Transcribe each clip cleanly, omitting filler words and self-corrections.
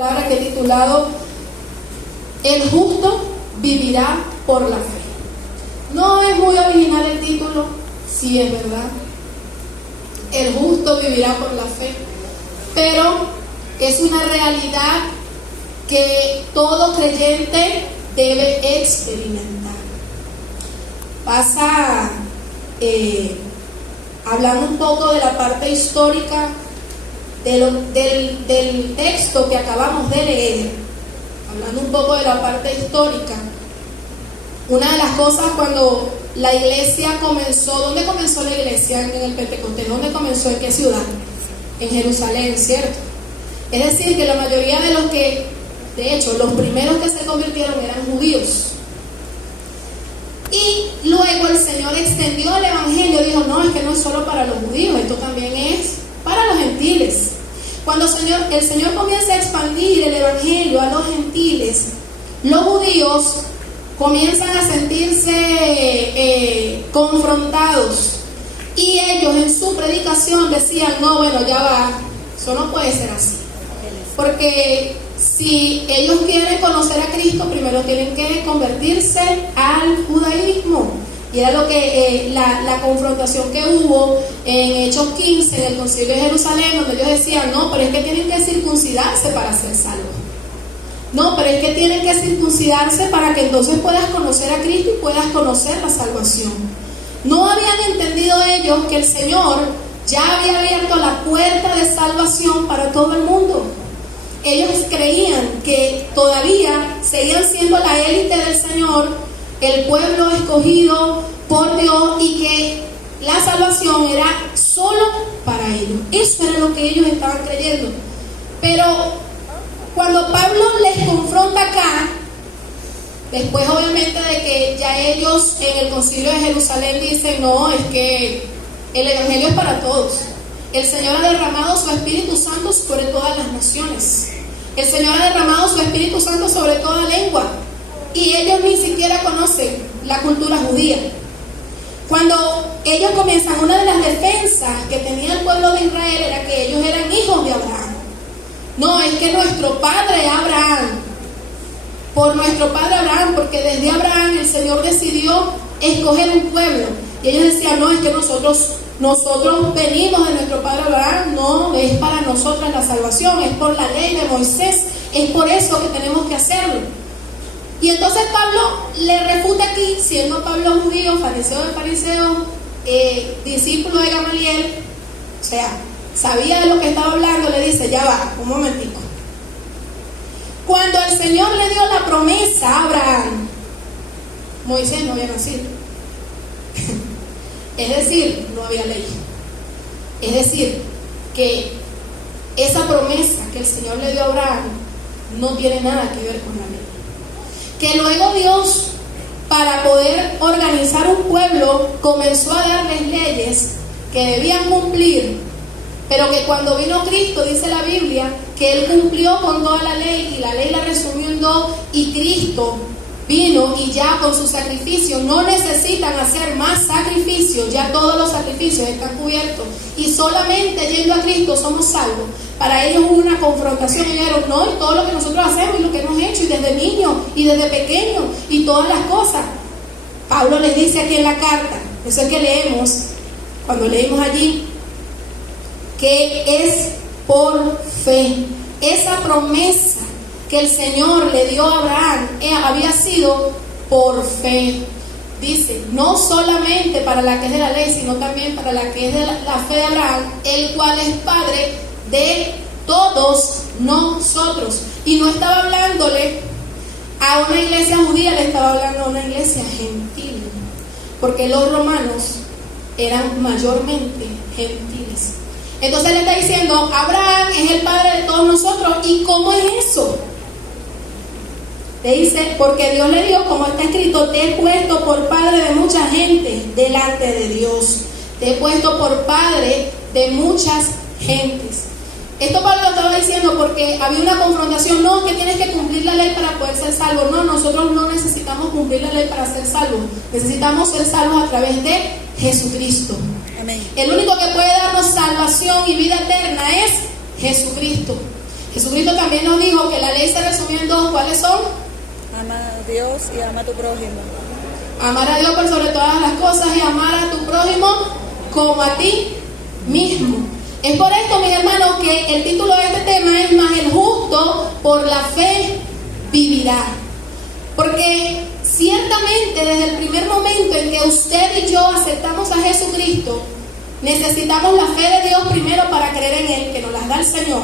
Palabra que he titulado El justo vivirá por la fe. No es muy original el título, sí es verdad. El justo vivirá por la fe, pero es una realidad que todo creyente debe experimentar. Pasa hablando un poco de la parte histórica del texto que acabamos de leer, hablando un poco de la parte histórica. Una de las cosas cuando la iglesia comenzó, ¿dónde comenzó la iglesia en el Pentecostés? ¿Dónde comenzó? ¿En qué ciudad? En Jerusalén, ¿cierto? Es decir, que la mayoría de los que, de hecho, los primeros que se convirtieron eran judíos. Y luego el Señor extendió el evangelio, dijo, no, es que no es solo para los judíos, esto también es para los gentiles. Cuando el Señor comienza a expandir el evangelio a los gentiles, los judíos comienzan a sentirse confrontados, y ellos en su predicación decían, no, bueno, ya va, eso no puede ser así, porque si ellos quieren conocer a Cristo, primero tienen que convertirse al judaísmo. Y era lo que la confrontación que hubo en Hechos 15, en el concilio de Jerusalén, donde ellos decían, no, pero es que tienen que circuncidarse para ser salvos. No, pero es que tienen que circuncidarse para que entonces puedas conocer a Cristo y puedas conocer la salvación. No habían entendido ellos que el Señor ya había abierto la puerta de salvación para todo el mundo. Ellos creían que todavía seguían siendo la élite del Señor, el pueblo escogido por Dios, y que la salvación era solo para ellos. Eso era lo que ellos estaban creyendo. Pero cuando Pablo les confronta acá, después obviamente de que ya ellos en el concilio de Jerusalén dicen, no, es que el evangelio es para todos. El Señor ha derramado su Espíritu Santo sobre todas las naciones. El Señor ha derramado su Espíritu Santo sobre toda lengua. Y ellos ni siquiera conocen la cultura judía. Cuando ellos comienzan, una de las defensas que tenía el pueblo de Israel era que ellos eran hijos de Abraham. No, es que nuestro padre Abraham, por nuestro padre Abraham, porque desde Abraham el Señor decidió escoger un pueblo. Y ellos decían, no, es que nosotros venimos de nuestro padre Abraham, no, es para nosotros la salvación, es por la ley de Moisés, es por eso que tenemos que hacerlo. Y entonces Pablo le refuta aquí, siendo Pablo judío, fariseo de fariseos, discípulo de Gamaliel, o sea, sabía de lo que estaba hablando, le dice, ya va, un momentico. Cuando el Señor le dio la promesa a Abraham, Moisés no había nacido. Es decir, no había ley. Es decir, que esa promesa que el Señor le dio a Abraham no tiene nada que ver con la ley. Que luego Dios, para poder organizar un pueblo, comenzó a darles leyes que debían cumplir, pero que cuando vino Cristo, dice la Biblia, que Él cumplió con toda la ley, y la ley la resumió en dos, y Cristo vino y ya con su sacrificio no necesitan hacer más sacrificios, ya todos los sacrificios están cubiertos, y solamente yendo a Cristo somos salvos. Para ellos hubo una confrontación, y dijeron, no, y todo lo que nosotros hacemos y lo que hemos hecho, y desde niños y desde pequeños y todas las cosas. Pablo les dice aquí en la carta, eso es que leemos, cuando leímos allí, que es por fe. Esa promesa que el Señor le dio a Abraham había sido por fe. Dice, no solamente para la que es de la ley, sino también para la que es de la fe de Abraham, el cual es Padre de todos nosotros. Y no estaba hablándole a una iglesia judía, le estaba hablando a una iglesia gentil, porque los romanos eran mayormente gentiles. Entonces le está diciendo, Abraham es el padre de todos nosotros. ¿Y cómo es eso? Le dice, porque Dios le dio, como está escrito, te he puesto por padre de mucha gente delante de Dios. Te he puesto por padre de muchas gentes. Esto Pablo lo estaba diciendo porque había una confrontación. No, que tienes que cumplir la ley para poder ser salvo. No, nosotros no necesitamos cumplir la ley para ser salvos. Necesitamos ser salvos a través de Jesucristo. Amén. El único que puede darnos salvación y vida eterna es Jesucristo. Jesucristo también nos dijo que la ley se resumió en dos. ¿Cuáles son? Ama a Dios y ama a tu prójimo. Amar a Dios por sobre todas las cosas y amar a tu prójimo como a ti mismo. Es por esto, mis hermanos, que el título de este tema es "Mas el justo por la fe vivirá". Porque ciertamente desde el primer momento en que usted y yo aceptamos a Jesucristo, necesitamos la fe de Dios primero para creer en Él, que nos las da el Señor.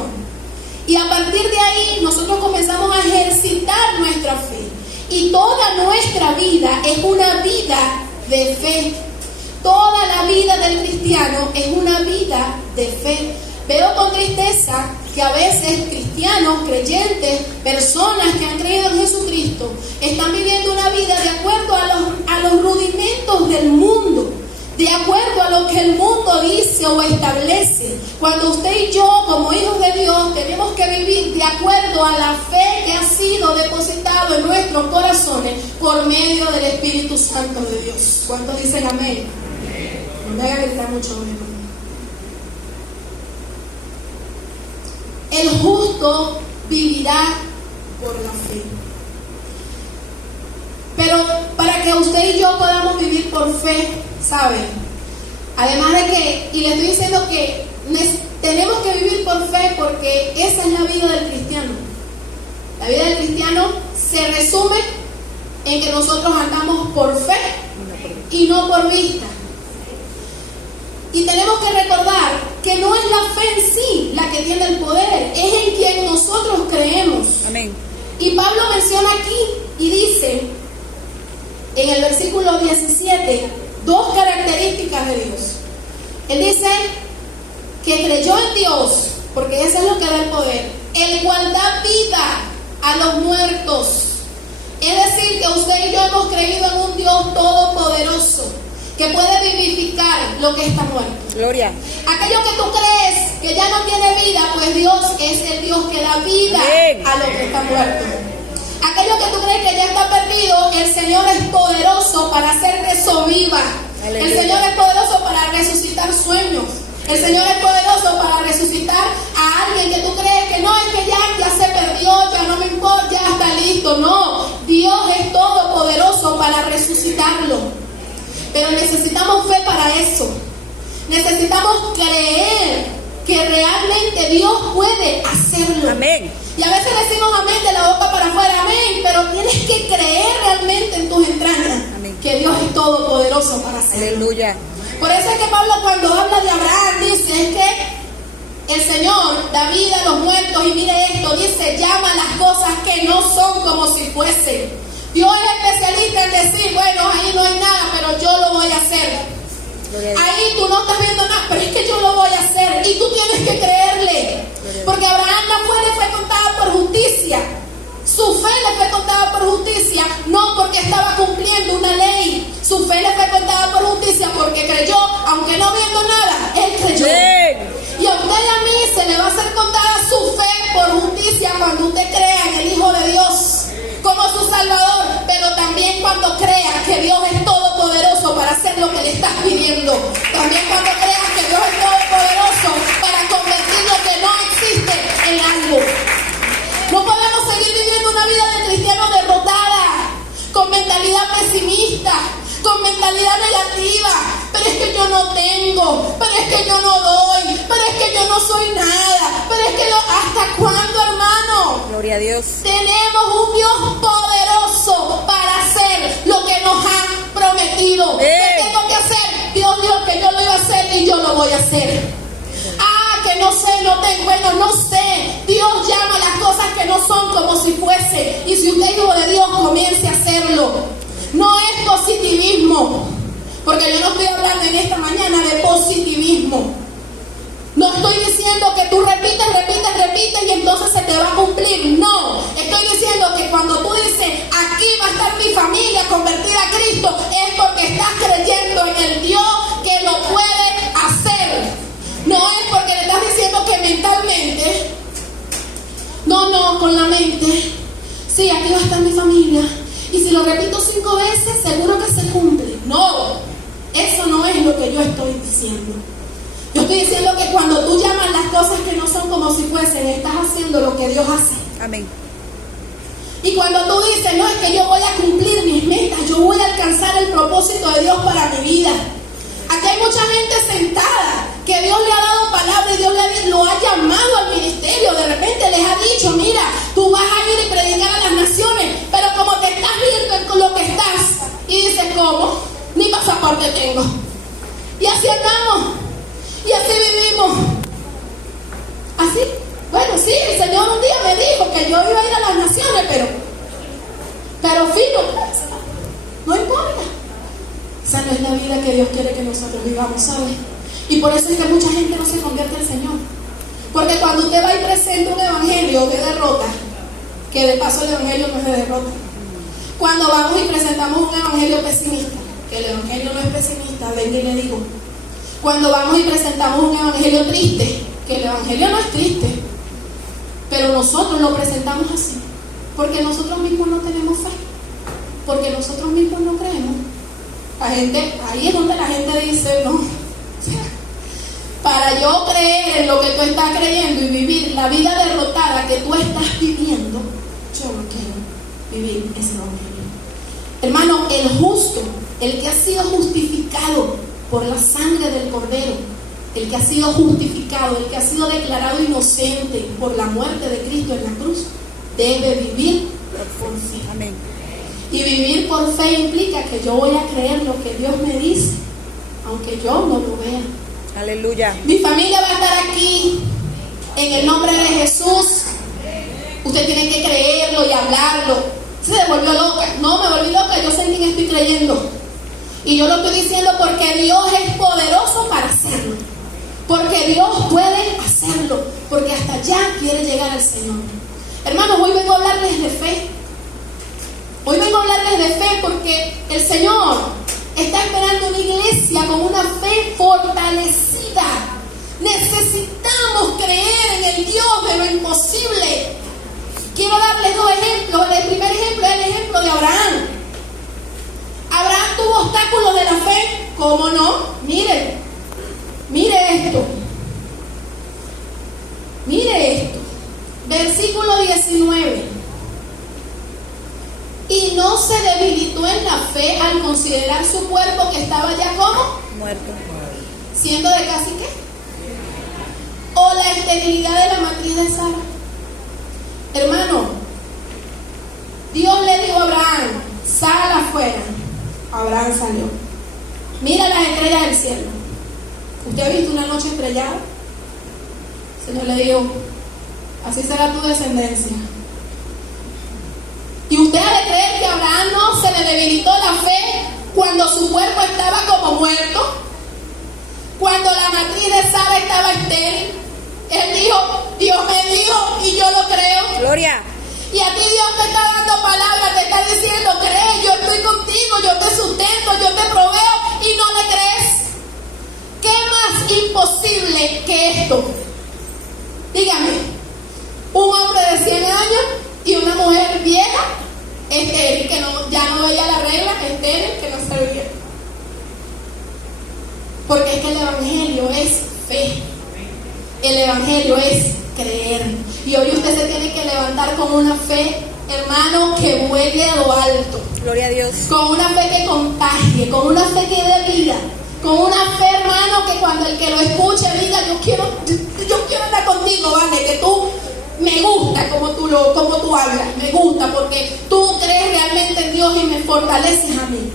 Y a partir de ahí nosotros comenzamos a ejercitar nuestra fe. Y toda nuestra vida es una vida de fe. Toda la vida del cristiano es una vida de fe. Veo con tristeza que a veces cristianos, creyentes, personas que han creído en Jesucristo, están viviendo una vida de acuerdo a los rudimentos del mundo, de acuerdo a lo que el mundo dice o establece. Cuando usted y yo, como hijos de Dios, tenemos que vivir de acuerdo a la fe que ha sido depositado en nuestros corazones por medio del Espíritu Santo de Dios. ¿Cuántos dicen amén? No me haga gritar mucho, hermano. El justo vivirá por la fe. Pero para que usted y yo podamos vivir por fe, ¿saben? Además de que, y le estoy diciendo que tenemos que vivir por fe porque esa es la vida del cristiano. La vida del cristiano se resume en que nosotros andamos por fe y no por vista. Y tenemos que recordar que no es la fe en sí la que tiene el poder, es en quien nosotros creemos. Amén. Y Pablo menciona aquí y dice en el versículo 17 dos características de Dios. Él dice que creyó en Dios, porque eso es lo que da el poder, el cual da vida a los muertos. Es decir, que usted y yo hemos creído en un Dios todopoderoso que puede vivificar lo que está muerto. Gloria. Aquello que tú crees que ya no tiene vida, pues Dios es el Dios que da vida a lo que está muerto. Aquello que tú crees que ya está perdido, el Señor es poderoso para hacer que eso viva. El Señor es poderoso para resucitar sueños. El Señor es poderoso para resucitar a alguien que tú crees que no, es que ya se perdió, ya no me importa, ya está listo. No, Dios es todopoderoso para resucitarlo. Pero necesitamos fe para eso. Necesitamos creer que realmente Dios puede hacerlo. Amén. Y a veces decimos amén de la boca para afuera, amén, pero tienes que creer realmente en tus entrañas. Amén. Que Dios es todopoderoso para hacerlo. Aleluya. Por eso es que Pablo, cuando habla de Abraham, dice es que el Señor da vida a los muertos. Y mire esto, dice, llama las cosas que no son como si fuesen. Dios es especialista en decir, bueno, ahí no hay nada, pero yo lo voy a hacer. Ahí tú no estás viendo nada, pero es que yo lo voy a hacer. Y tú tienes que creerle. Porque Abraham le fue contada por justicia. Su fe le fue contada por justicia, no porque estaba cumpliendo una ley. Su fe le fue contada por justicia porque creyó, aunque no viendo nada, él creyó. Y a usted y a mí se le va a hacer contada su fe por justicia cuando usted crea en el Hijo de Dios como su Salvador, pero también cuando crea que Dios es todopoderoso para hacer lo que le estás pidiendo. También cuando creas que Dios es todopoderoso para convertir lo que no existe en algo. No podemos seguir viviendo una vida de cristiano derrotada, con mentalidad pesimista, con mentalidad negativa. Pero es que yo no tengo, pero es que yo no doy, pero es que yo no soy nada, pero es que ¿hasta cuándo, hermano? Gloria a Dios. Tenemos un Dios poderoso para hacer lo que nos ha prometido. ¿Qué tengo que hacer? Dios dijo que yo lo iba a hacer y yo lo voy a hacer. Que no sé, no tengo, bueno, no sé. Dios llama las cosas que no son como si fuese. Y si usted es hijo de Dios, comience a hacerlo. No es positivismo, porque yo no estoy hablando en esta mañana de positivismo. No estoy diciendo que tú repites y entonces se te va a cumplir. No, estoy diciendo que cuando tú dices, aquí va a estar mi familia convertida a Cristo, es porque estás creyendo en el Dios que lo puede hacer. No es porque le estás diciendo que mentalmente, no, con la mente, sí, aquí va a estar mi familia. Y si lo repito 5 veces, seguro que se cumple. No, eso no es lo que yo estoy diciendo. Yo estoy diciendo que cuando tú llamas las cosas que no son como si fuesen, estás haciendo lo que Dios hace. Amén. Y cuando tú dices, no, es que yo voy a cumplir mis metas, yo voy a alcanzar el propósito de Dios para mi vida. Aquí hay mucha gente sentada que Dios le ha dado palabra y Dios lo ha llamado al ministerio. De repente les ha dicho, mira, tú vas a ir y predicar a las naciones, pero como te estás viendo con lo que estás, y dices, ¿cómo? Ni pasaporte tengo. Y así andamos, y así vivimos. Así. Bueno, sí, el Señor un día me dijo que yo iba a ir a las naciones, pero fino, no importa. Esa no es la vida que Dios quiere que nosotros vivamos, ¿sabes? Y por eso es que mucha gente no se convierte al Señor. Porque cuando usted va y presenta un evangelio de derrota, que de paso el evangelio no es de derrota. Cuando vamos y presentamos un evangelio pesimista, que el evangelio no es pesimista, venga y le digo. Cuando vamos y presentamos un evangelio triste, que el evangelio no es triste, pero nosotros lo presentamos así, porque nosotros mismos no tenemos fe, porque nosotros mismos no creemos. La gente, ahí es donde la gente dice, no, o sea, para yo creer en lo que tú estás creyendo y vivir la vida derrotada que tú estás viviendo, yo no quiero vivir ese evangelio. Hermano, el justo, el que ha sido justificado por la sangre del Cordero, el que ha sido justificado, el que ha sido declarado inocente por la muerte de Cristo en la cruz, debe vivir por fe. Amén. Y vivir por fe implica que yo voy a creer lo que Dios me dice, aunque yo no lo vea. Aleluya. Mi familia va a estar aquí en el nombre de Jesús. Usted tiene que creerlo y hablarlo. Se volvió loca. No, me volví loca, yo sé en quién estoy creyendo. Y yo lo estoy diciendo porque Dios es poderoso para hacerlo. Porque Dios puede hacerlo. Porque hasta allá quiere llegar el Señor. Hermanos, hoy vengo a hablarles de fe. Hoy vengo a hablarles de fe porque el Señor está esperando una iglesia con una fe fortalecida. Necesitamos creer en el Dios de lo imposible. Quiero darles dos ejemplos. El primer ejemplo es el ejemplo de Abraham. Abraham tuvo obstáculos de la fe. ¿Cómo no? Mire esto. Mire esto. Versículo 19. Y no se debilitó en la fe al considerar su cuerpo que estaba ya como muerto, siendo de casi qué, o la esterilidad de la matriz de Sara. Hermano, Dios le dijo a Abraham, sal afuera. Abraham salió. Mira las estrellas del cielo. ¿Usted ha visto una noche estrellada? El Señor le dijo, así será tu descendencia. Y usted ha de creer que a Abraham no se le debilitó la fe cuando su cuerpo estaba como muerto, cuando la matriz de Sara estaba estéril. Él dijo, Dios me dijo y yo lo creo. Gloria. Y a ti Dios te está dando palabras, te está diciendo, cree, yo estoy contigo, yo te sustento, yo te proveo, y no le crees. ¿Qué más imposible que esto? Dígame, un hombre de 100 años y una mujer vieja, estéril, que ya no veía la regla, estéril, que no servía. Porque es que el evangelio es fe. El evangelio es creer. Y hoy usted se tiene que levantar con una fe, hermano, que vuele a lo alto. Gloria a Dios. Con una fe que contagie, con una fe que dé vida. Con una fe, hermano, que cuando el que lo escuche diga, yo quiero andar contigo, vale, que tú me gusta como tú hablas, me gusta porque tú crees realmente en Dios y me fortaleces a mí.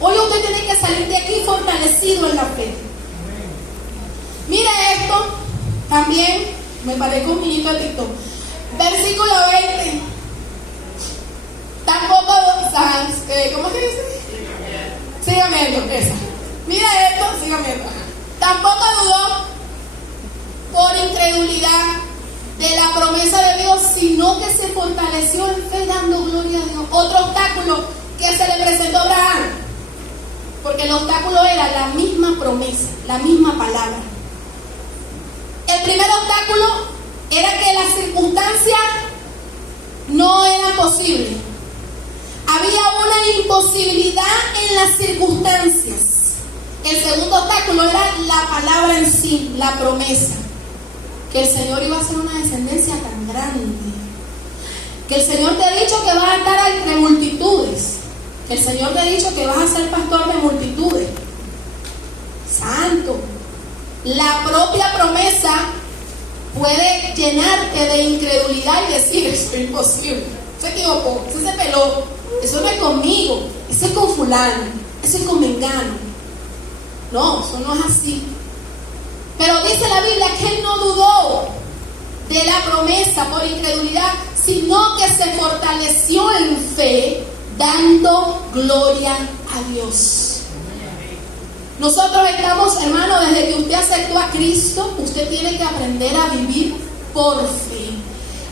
Hoy usted tiene que salir de aquí fortalecido en la fe. Mira esto, también me parezco un niñito de TikTok. Versículo 20. Tampoco, ¿cómo se dice? Sígame viendo, esa. Mira esto, sígame viendo. Tampoco dudó por incredulidad de la promesa de Dios, sino que se fortaleció en fe dando gloria a Dios. Otro obstáculo que se le presentó a Abraham, porque el obstáculo era la misma promesa, la misma palabra. El primer obstáculo era que las circunstancias no eran posibles. Había una imposibilidad en las circunstancias. El segundo obstáculo era la palabra en sí, la promesa. Que el Señor iba a hacer una descendencia tan grande. Que el Señor te ha dicho que vas a estar entre multitudes. Que el Señor te ha dicho que vas a ser pastor de multitudes. Santo. La propia promesa puede llenarte de incredulidad y decir, eso es imposible. Se equivocó, se peló. Eso no es conmigo, eso es con fulano, eso es con mengano. No, eso no es así. Pero dice la Biblia que él no dudó de la promesa por incredulidad, sino que se fortaleció en fe, dando gloria a Dios. Nosotros estamos, hermano, desde que usted aceptó a Cristo, usted tiene que aprender a vivir por fe.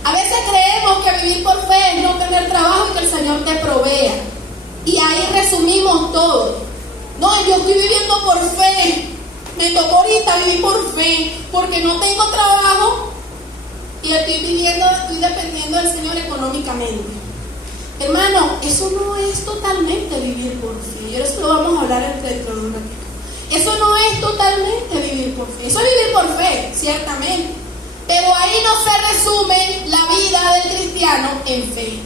A veces creemos que vivir por fe es no tener trabajo y que el Señor te provea. Y ahí resumimos todo. No, yo estoy viviendo por fe. Me tocó ahorita vivir por fe, porque no tengo trabajo y estoy dependiendo del Señor económicamente. Hermano, eso no es totalmente vivir por fe. Y eso lo vamos a hablar dentro de un ratito. Eso no es totalmente vivir por fe. Eso es vivir por fe, ciertamente. Pero ahí no se resume la vida del cristiano en fe.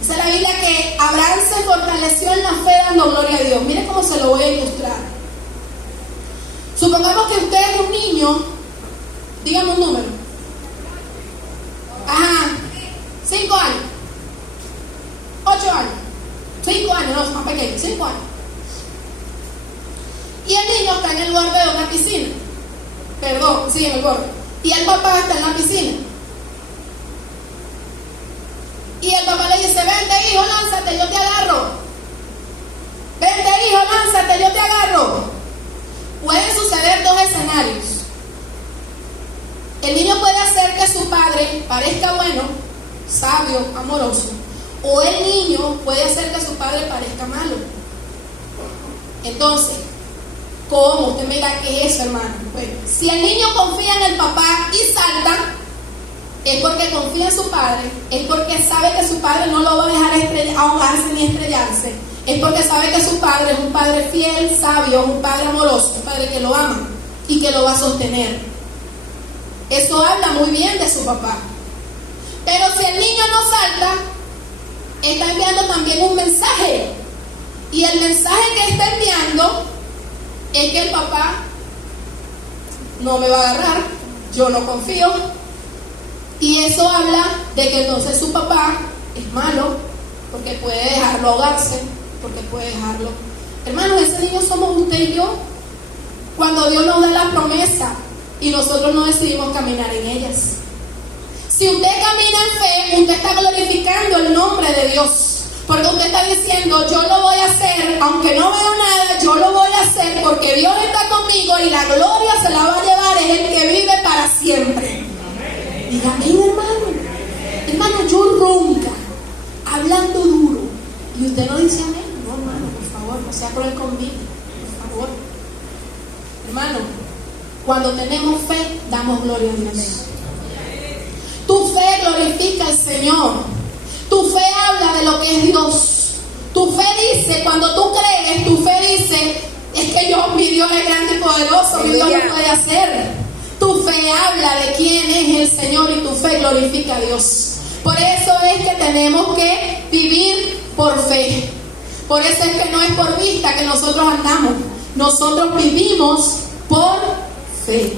Dice la Biblia que Abraham se fortaleció en la fe dando gloria a Dios. Mire cómo se lo voy a ilustrar. Supongamos que usted es un niño, dígame un número. Ajá, 5 años, 8 años, 5 años, no, más pequeño, 5 años. Y el niño está en el borde de una piscina. Perdón, sí, en el borde. Y el papá está en la piscina. Y el papá le dice, vente hijo, lánzate, yo te agarro. Vente hijo, lánzate, yo te agarro. Pueden suceder dos escenarios. El niño puede hacer que su padre parezca bueno, sabio, amoroso. O el niño puede hacer que su padre parezca malo. Entonces, ¿cómo? Usted me dirá, ¿qué es eso, hermano? Bueno, si el niño confía en el papá y salta, es porque confía en su padre, es porque sabe que su padre no lo va a dejar ahogarse ni estrellarse, es porque sabe que su padre es un padre fiel, sabio, un padre amoroso, un padre que lo ama y que lo va a sostener. Eso habla muy bien de su papá. Pero si el niño no salta, está enviando también un mensaje. Y el mensaje que está enviando es que el papá no me va a agarrar, yo no confío. Y eso habla de que entonces su papá es malo, porque puede dejarlo ahogarse, porque puede dejarlo. Hermanos, ese niño somos usted y yo. Cuando Dios nos da la promesa y nosotros no decidimos caminar en ellas. Si usted camina en fe, usted está glorificando el nombre de Dios. Porque usted está diciendo, yo lo voy a hacer, aunque no veo nada, yo lo voy a hacer porque Dios está conmigo y la gloria se la va a llevar, es el que vive para siempre. Dígame, hermano. Hermano, yo ronca, hablando duro, y usted no dice amén. No, hermano, por favor, no sea cruel conmigo, por favor. Hermano, cuando tenemos fe, damos gloria a Dios. Tu fe glorifica al Señor. Tu fe habla de lo que es Dios. Tu fe dice, cuando tú crees, tu fe dice, es que mi Dios es grande y poderoso, mi Dios lo puede hacer. Tu fe habla de quién es el Señor y tu fe glorifica a Dios. Por eso es que tenemos que vivir por fe. Por eso es que no es por vista que nosotros andamos. Nosotros vivimos por fe.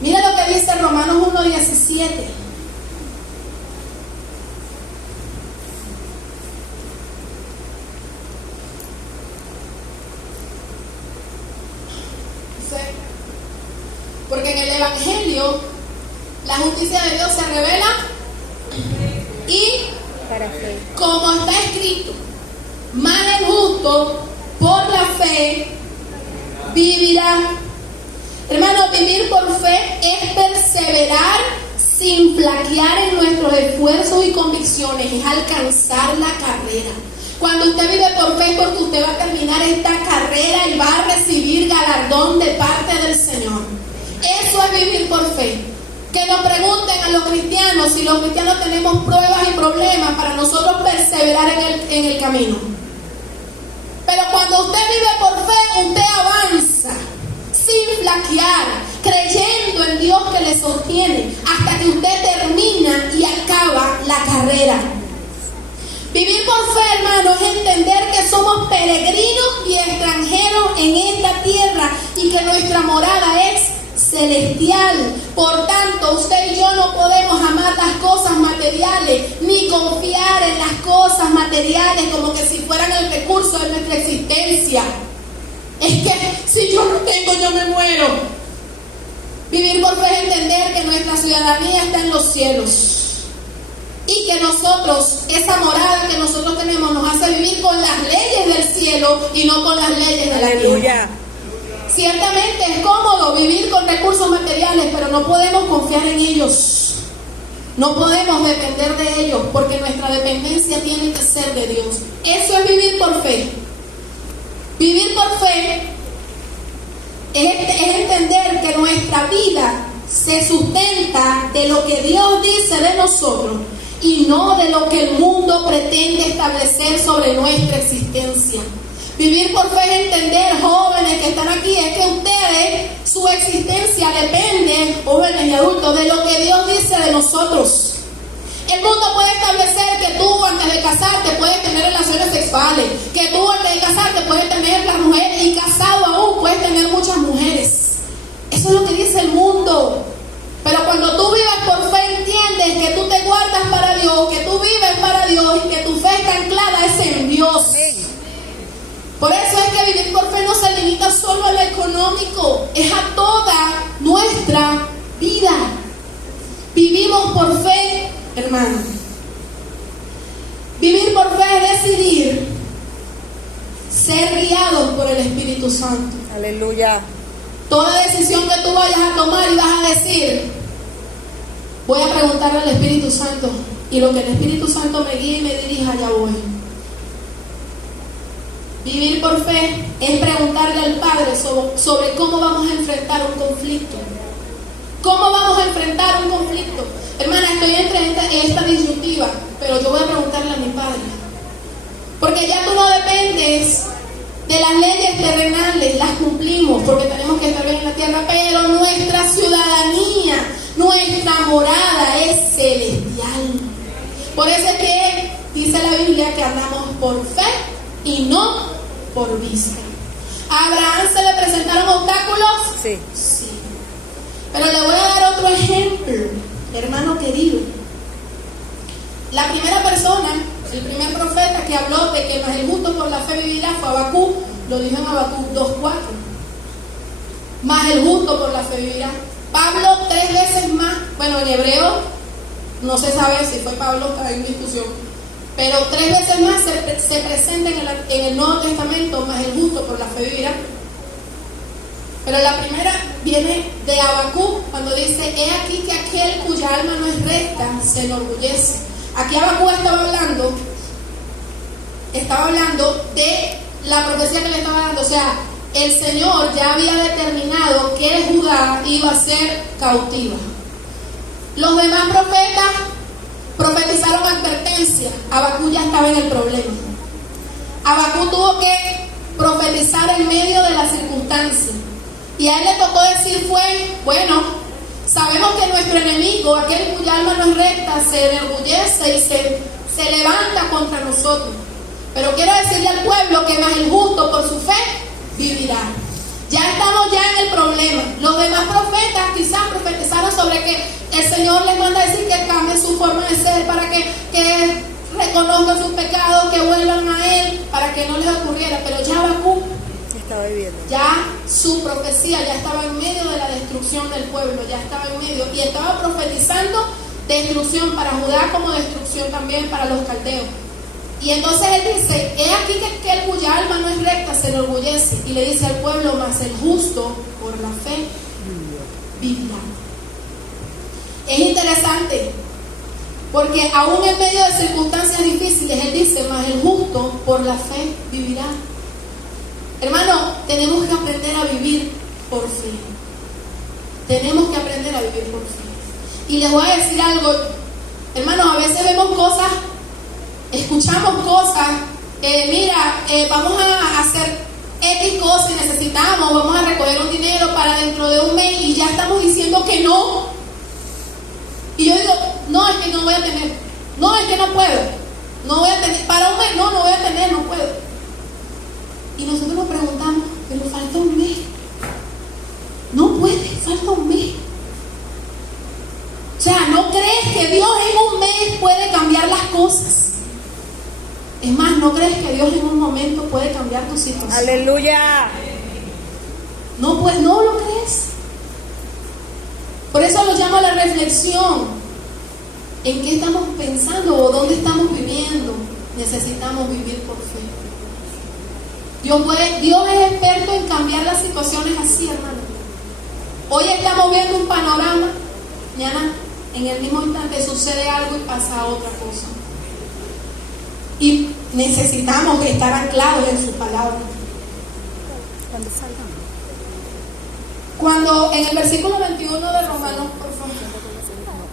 Mira lo que dice Romanos 1:17. Porque en el Evangelio la justicia de Dios se revela y para fe. Como está escrito, mal el justo por la fe vivirá. Hermano, vivir por fe es perseverar sin flaquear en nuestros esfuerzos y convicciones, es alcanzar la carrera. Cuando usted vive por fe, porque usted va a terminar esta carrera y va a recibir galardón de parte del Señor. Eso es vivir por fe. Que nos pregunten a los cristianos si los cristianos tenemos pruebas y problemas para nosotros perseverar en el camino. Pero cuando usted vive por fe, usted avanza sin flaquear, creyendo en Dios que le sostiene, hasta que usted termina y acaba la carrera. Vivir por fe, hermano, es entender que somos peregrinos y extranjeros en esta tierra y que nuestra morada es celestial. Por tanto, usted y yo no podemos amar las cosas materiales ni confiar en las cosas materiales como que si fueran el recurso de nuestra existencia. Es que si yo no tengo, yo me muero. Vivir por fe es entender que nuestra ciudadanía está en los cielos y que nosotros, esa morada que nosotros tenemos, nos hace vivir con las leyes del cielo y no con las leyes de la tierra. Ciertamente es cómodo vivir con recursos materiales, pero no podemos confiar en ellos. No podemos depender de ellos, porque nuestra dependencia tiene que ser de Dios. Eso es vivir por fe. Vivir por fe es entender que nuestra vida se sustenta de lo que Dios dice de nosotros y no de lo que el mundo pretende establecer sobre nuestra existencia. Vivir por fe es entender, jóvenes que están aquí, es que ustedes, su existencia depende, jóvenes y adultos, de lo que Dios dice de nosotros. El mundo puede establecer que tú antes de casarte puedes tener relaciones sexuales, que tú antes de casarte puedes tener las mujeres, y casado aún puedes tener muchas mujeres. Eso es lo que dice el mundo. Pero cuando tú vives por fe, entiendes que tú te guardas para Dios, que tú vives para Dios y que tu fe está anclada es en Dios. Por eso es que vivir por fe no se limita solo a lo económico, es a toda nuestra vida. Vivimos por fe, hermano. Vivir por fe es decidir ser guiados por el Espíritu Santo. Aleluya. Toda decisión que tú vayas a tomar y vas a decir, voy a preguntarle al Espíritu Santo, y lo que el Espíritu Santo me guíe y me dirija, ya voy. Vivir por fe es preguntarle al Padre sobre cómo vamos a enfrentar un conflicto. ¿Cómo vamos a enfrentar un conflicto? Hermana, estoy entre esta disyuntiva, pero yo voy a preguntarle a mi Padre. Porque ya tú no dependes de las leyes terrenales, las cumplimos porque tenemos que estar bien en la tierra, pero nuestra ciudadanía, nuestra morada es celestial. Por eso es que dice la Biblia que andamos por fe y no por vista. ¿A Abraham se le presentaron obstáculos? Sí. Sí. Pero le voy a dar otro ejemplo, hermano querido. La primera persona, el primer profeta que habló de que más el justo por la fe vivirá fue Habacuc. Lo dijo en Habacuc 2:4. Más el justo por la fe vivirá. Pablo 3 veces más, bueno, en hebreo no se sabe si fue Pablo, está en discusión, pero 3 veces más se presenta en el Nuevo Testamento, más el justo por la fe vivirá. Pero la primera viene de Habacuc, cuando dice, he aquí que aquel cuya alma no es recta se enorgullece. Aquí Habacuc estaba hablando de la profecía que le estaba dando. O sea, el Señor ya había determinado que Judá iba a ser cautiva. Los demás profetas profetizaron advertencia. Habacuc ya estaba en el problema. Habacuc tuvo que profetizar en medio de las circunstancias. Y a él le tocó decir bueno, sabemos que nuestro enemigo, aquel cuya alma no es recta, se enorgullece y se levanta contra nosotros. Pero quiero decirle al pueblo que más el justo por su fe vivirá. Ya estamos en el problema. Los demás profetas quizás profetizaron sobre que el Señor les manda a decir que cambien su forma de ser para que reconozcan sus pecados, que vuelvan a Él, para que no les ocurriera. Pero ya Habacuc estaba viviendo. Ya su profecía ya estaba en medio de la destrucción del pueblo, ya estaba en medio y estaba profetizando destrucción para Judá como destrucción también para los caldeos. Y entonces él dice, he aquí que aquel cuya alma no es recta se enorgullece, y le dice al pueblo, mas el justo por la fe vivirá. Es interesante porque aún en medio de circunstancias difíciles él dice, mas el justo por la fe vivirá. Hermano, tenemos que aprender a vivir por fe. Tenemos que aprender a vivir por fe. Y les voy a decir algo, hermano, a veces vemos cosas, escuchamos cosas vamos a hacer X cosas y necesitamos, vamos a recoger un dinero para dentro de un mes y ya estamos diciendo que no. Y yo digo, no, es que no voy a tener, no, es que no puedo, no voy a tener, para un mes, no voy a tener, no puedo. Y nosotros nos preguntamos, pero falta un mes. No puede, falta un mes. O sea, ¿no crees que Dios en un mes puede cambiar las cosas? Es más, ¿no crees que Dios en un momento puede cambiar tu situación? Aleluya. No, pues no lo crees. Por eso lo llamo a la reflexión. ¿En qué estamos pensando o dónde estamos viviendo? Necesitamos vivir por fe. Dios es experto en cambiar las situaciones así, hermano. Hoy estamos viendo un panorama, mañana en el mismo instante sucede algo y pasa otra cosa. Y necesitamos estar anclados en su palabra. Cuando salgan. Cuando en el versículo 21 de Romanos, por favor.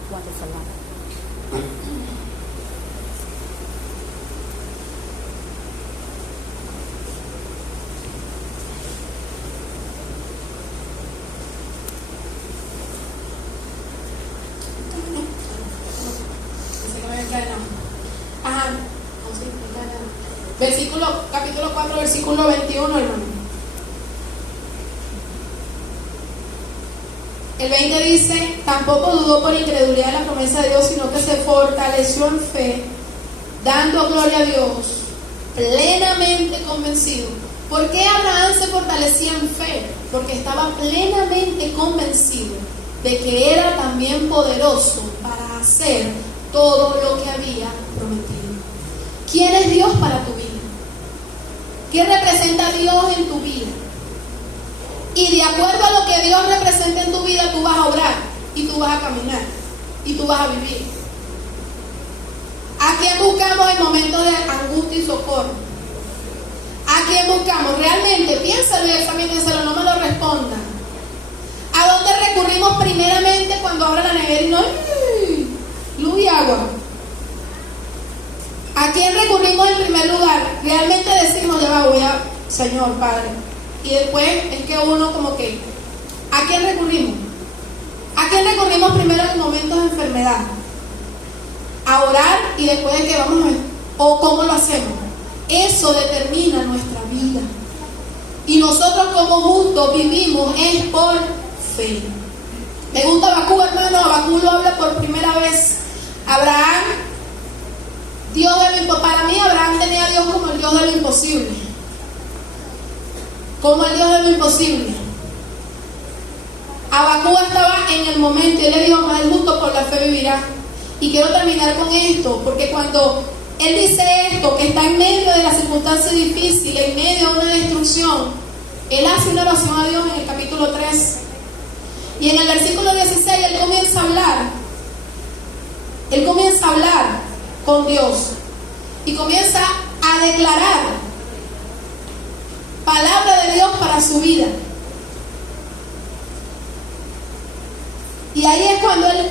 Cuando salgan. Capítulo 4, versículo 21, hermano. El 20 dice, tampoco dudó por incredulidad de la promesa de Dios, sino que se fortaleció en fe, dando gloria a Dios, plenamente convencido. ¿Por qué Abraham se fortalecía en fe? Porque estaba plenamente convencido de que era también poderoso para hacer todo lo que había prometido. ¿Quién es Dios para tu vida? ¿Qué representa Dios en tu vida? Y de acuerdo a lo que Dios representa en tu vida, tú vas a obrar y tú vas a caminar y tú vas a vivir. ¿A quién buscamos en momentos de angustia y socorro? ¿A quién buscamos? Realmente, piénsalo y examínenselo, no me lo respondan. ¿A dónde recurrimos primeramente cuando abra la nevera y no hay luz y agua? ¿A quién recurrimos en primer lugar? Realmente decimos, ya voy a, Señor, Padre. Y después es que uno como que, ¿a quién recurrimos? ¿A quién recurrimos primero en momentos de enfermedad? A orar y después de que vamos a ver, o cómo lo hacemos. Eso determina nuestra vida. Y nosotros como justos vivimos es por fe. Me gusta Habacuc, hermano. Habacuc lo habla por primera vez. Abraham, para mí Abraham tenía a Dios como el Dios de lo imposible. Como el Dios de lo imposible. Habacuc estaba en el momento y él le dijo, más el justo por la fe vivirá. Y quiero terminar con esto, porque cuando él dice esto, que está en medio de la circunstancia difícil, en medio de una destrucción, él hace una oración a Dios en el capítulo 3. Y en el versículo 16 él comienza a hablar. Él comienza a hablar con Dios. Y comienza a declarar palabra de Dios para su vida. Y ahí es cuando él,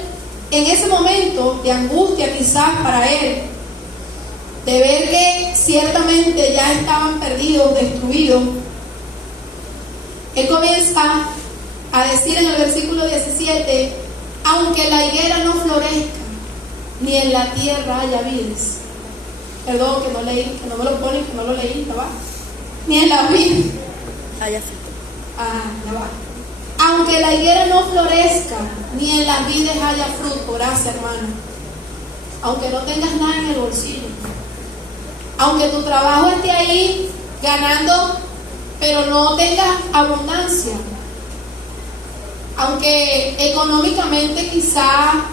en ese momento de angustia quizás para él, de ver que ciertamente ya estaban perdidos, destruidos, él comienza a decir en el versículo 17, aunque la higuera no florezca, ni en la tierra haya vides. Perdón, que no leí, que no me lo ponen, que no lo leí, ¿no va? Ni en la vid. Allá sí. Ya va. Aunque la higuera no florezca, ni en las vides haya fruto. Gracias, hermano. Aunque no tengas nada en el bolsillo. Aunque tu trabajo esté ahí ganando, pero no tengas abundancia. Aunque económicamente quizá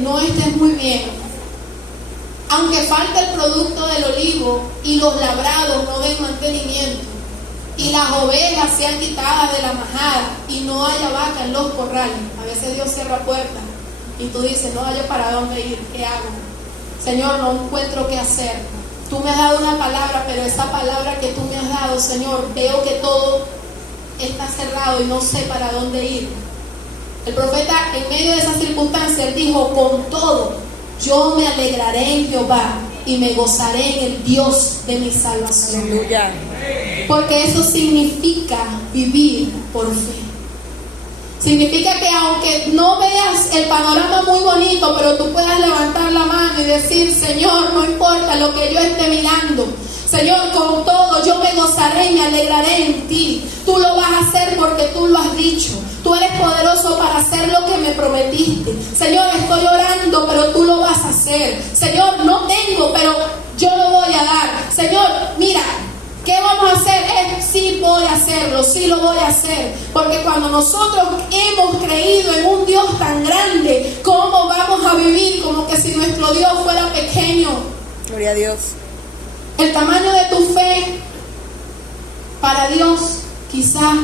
no estés muy bien. Aunque falte el producto del olivo y los labrados no den mantenimiento y las ovejas sean quitadas de la majada y no haya vaca en los corrales. A veces Dios cierra puertas y tú dices, no hay para dónde ir, ¿qué hago? Señor, no encuentro qué hacer. Tú me has dado una palabra, pero esa palabra que tú me has dado, Señor, veo que todo está cerrado y no sé para dónde ir. El profeta, en medio de esa circunstancia, él dijo, con todo, yo me alegraré en Jehová y me gozaré en el Dios de mi salvación. Aleluya. Porque eso significa vivir por fe. Significa que aunque no veas el panorama muy bonito, pero tú puedas levantar la mano y decir: Señor, no importa lo que yo esté mirando, Señor, con todo yo me gozaré y me alegraré en ti. Tú lo vas a hacer porque tú lo has dicho. Tú eres poderoso para hacer lo que me prometiste. Señor, estoy orando, pero tú lo vas a hacer. Señor, no tengo, pero yo lo voy a dar. Señor, mira, ¿qué vamos a hacer? Sí voy a hacerlo, sí lo voy a hacer. Porque cuando nosotros hemos creído en un Dios tan grande, ¿cómo vamos a vivir como que si nuestro Dios fuera pequeño? Gloria a Dios. El tamaño de tu fe para Dios quizás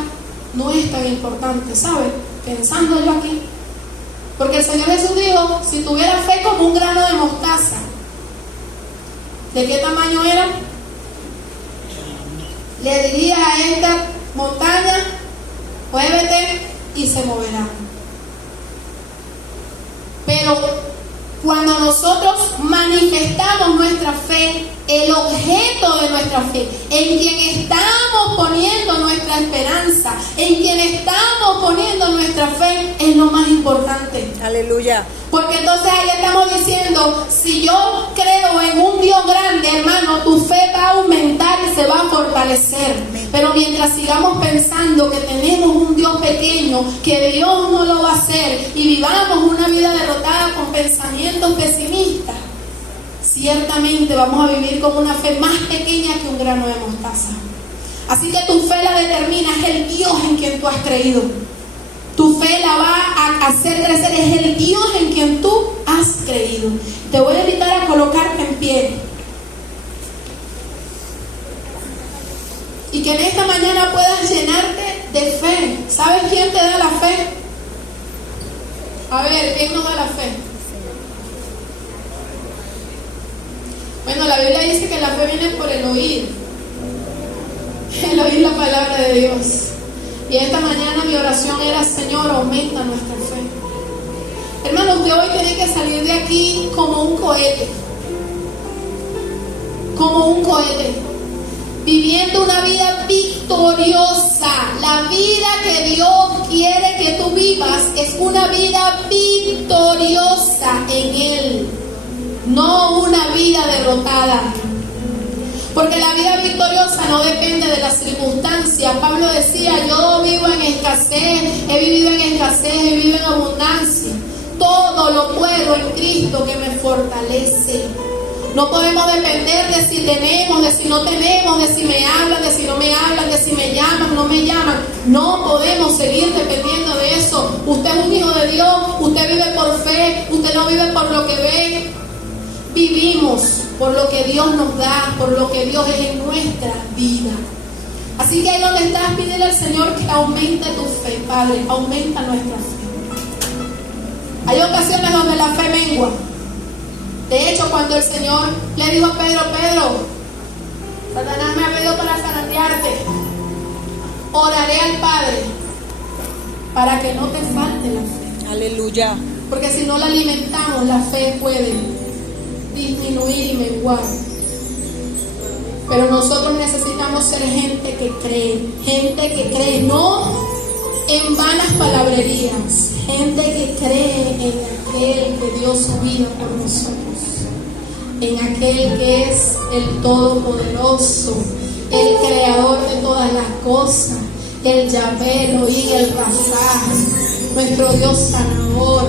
no es tan importante, ¿sabes? Pensando yo aquí. Porque el Señor Jesús dijo: si tuviera fe como un grano de mostaza, ¿de qué tamaño era? Le diría a esta montaña: muévete, y se moverá. Pero cuando nosotros manifestamos nuestra fe, el objeto de nuestra fe, en quien estamos poniendo nuestra esperanza, en quien estamos poniendo nuestra fe, es lo más importante. Aleluya. Porque entonces ahí estamos diciendo: si yo creo en un Dios grande, hermano, tu fe va a aumentar y se va a fortalecer. Pero mientras sigamos pensando que tenemos un Dios pequeño, que Dios no lo va a hacer, y vivamos una vida derrotada con pensamientos pesimistas, ciertamente vamos a vivir con una fe más pequeña que un grano de mostaza. Así que tu fe la determina, es el Dios en quien tú has creído. Tu fe la va a hacer crecer, es el Dios en quien tú has creído. Te voy a invitar a colocarte en pie. Y que en esta mañana puedas llenarte de fe. ¿Sabes quién te da la fe? A ver, ¿quién nos da la fe? Bueno, la Biblia dice que la fe viene por el oír. El oír la palabra de Dios. Y esta mañana mi oración era: Señor, aumenta nuestra fe. Hermano, usted hoy tiene que salir de aquí como un cohete. Como un cohete. Viviendo una vida victoriosa. La vida que Dios quiere que tú vivas es una vida victoriosa en Él. No una vida derrotada. Porque la vida victoriosa no depende de las circunstancias. Pablo decía: yo vivo en escasez, he vivido en escasez, he vivido en abundancia. Todo lo puedo en Cristo que me fortalece. No podemos depender de si tenemos, de si no tenemos, de si me hablan, de si no me hablan, de si me llaman, no me llaman. No podemos seguir dependiendo de eso. Usted es un hijo de Dios, usted vive por fe, usted no vive por lo que ve. Vivimos por lo que Dios nos da, por lo que Dios es en nuestra vida. Así que ahí donde estás, pídele al Señor que aumente tu fe, Padre, aumenta nuestra fe. Hay ocasiones donde la fe mengua. De hecho, cuando el Señor le dijo a Pedro: Pedro, Satanás me ha pedido para zarandearte, oraré al Padre para que no te falte la fe. Aleluya. Porque si no la alimentamos, la fe puede disminuir y menguar. Pero nosotros necesitamos ser gente que cree, no en vanas palabrerías, gente que cree en aquel que dio su vida por nosotros, en aquel que es el Todopoderoso, el Creador de todas las cosas, el Yahvé, Elohim, el Rafa, nuestro Dios sanador,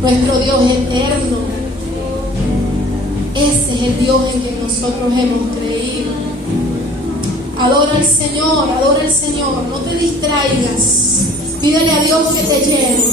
nuestro Dios eterno. Ese es el Dios en que nosotros hemos creído. Adora al Señor, no te distraigas. Pídele a Dios que te llene.